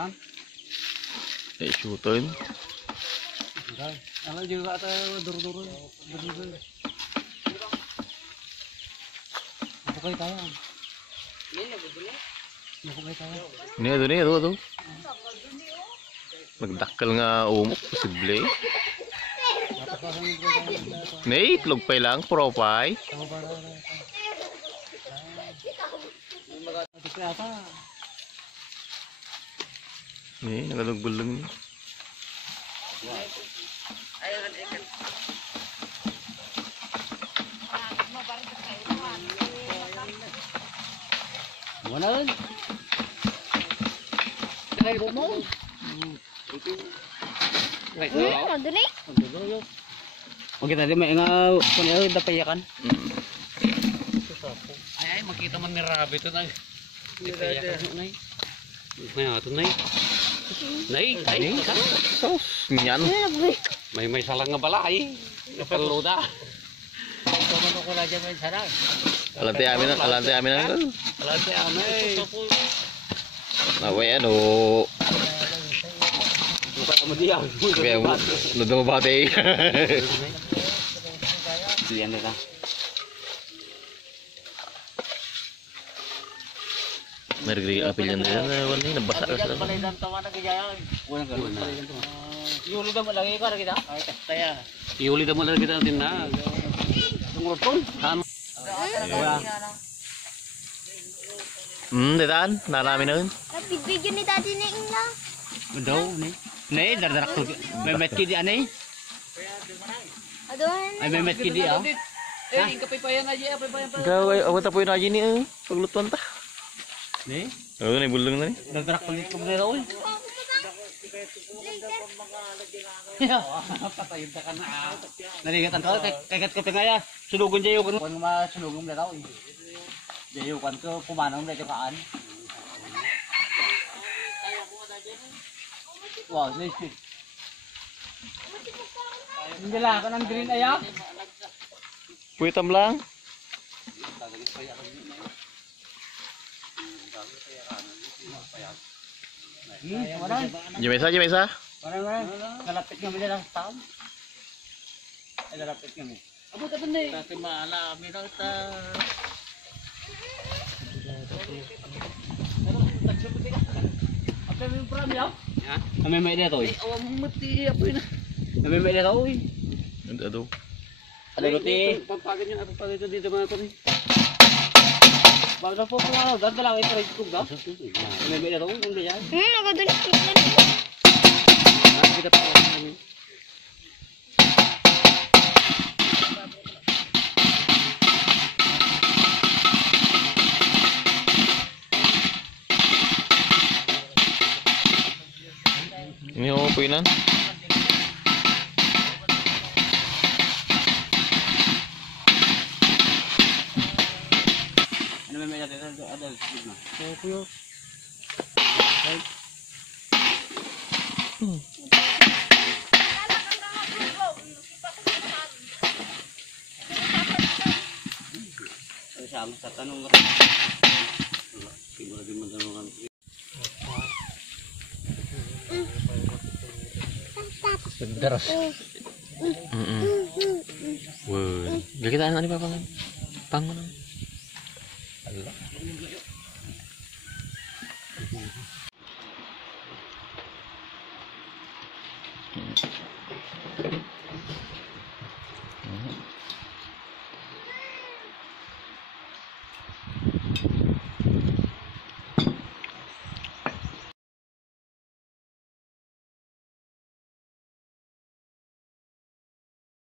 Saan? Shooter. Alam juga ata duru-duru. Apa kayo tayo? Ini tuh. Nagdakkel nga posible. Nih, itlog pa lang, profile. Nih, nagalog-gulong nih. Mana kan? Kaya mo. Right. Ano ni? Oke tadi may nga kuno dapat ya kan? Ay makita man ni Rabi to nag. Nay. May ato nay. Nay, ay ka. Sos, minyan. May salang nga balay. Kaluda. Kuman ko la dyan may sarang. Alante amin ang. Alante amin. Naway ano. Bukan mo diyan. Kaya nado mabate. Diyan na. Mergri apil yan na wala ni nabasa ka sa. Palitan tawa na kaya. Wala ka. Yuli daw lagi ka kita. Ay kaya. Yuli daw lagi kita natin na. Tungurton. Wala. Detan, nalamin na yun. Bibigyan ni daddy ni Ingla. Daw ni. Nay dardarak to. May met kidi anay. Adohan. Ay may met kidi ah. Eh, kapipayan aja, kapipayan pa. Ikaw ay awat apoy na ni paglutuan ta. Ni. Oo, na bulong na ni. Dardarak to ko na raw. Patayin ta kana. Narigatan ka kagat ko tingaya. Sulugon jayo ko. Kung masulugom na raw. Jayo kan ko pumanong na kaan. Wow, nice. Hindi lang ka ng green aya. Puitam lang. Jemesa. Parang kalapit kami lang sa taon. Ay kalapit kami. Abo ta na eh. Kasi maalami na ta. Apa yung pram yaw? Ha? Kami may dito eh. Awang mati apo na. Kami may dito eh. Aduh. Ada roti. Pampagan niyo ako pa dito mga to ni. Bago po pala, ganda lang ito rin daw. Kami may dito kung diyan. Nagadulis ko na. Kita pa kami. Ini mau puinan. Ano may dito ada sigma. Kuyo. Sa tanong nga. Siguro din magtanong kami. Daras. Wah, kita anak ni papangan. Pangan.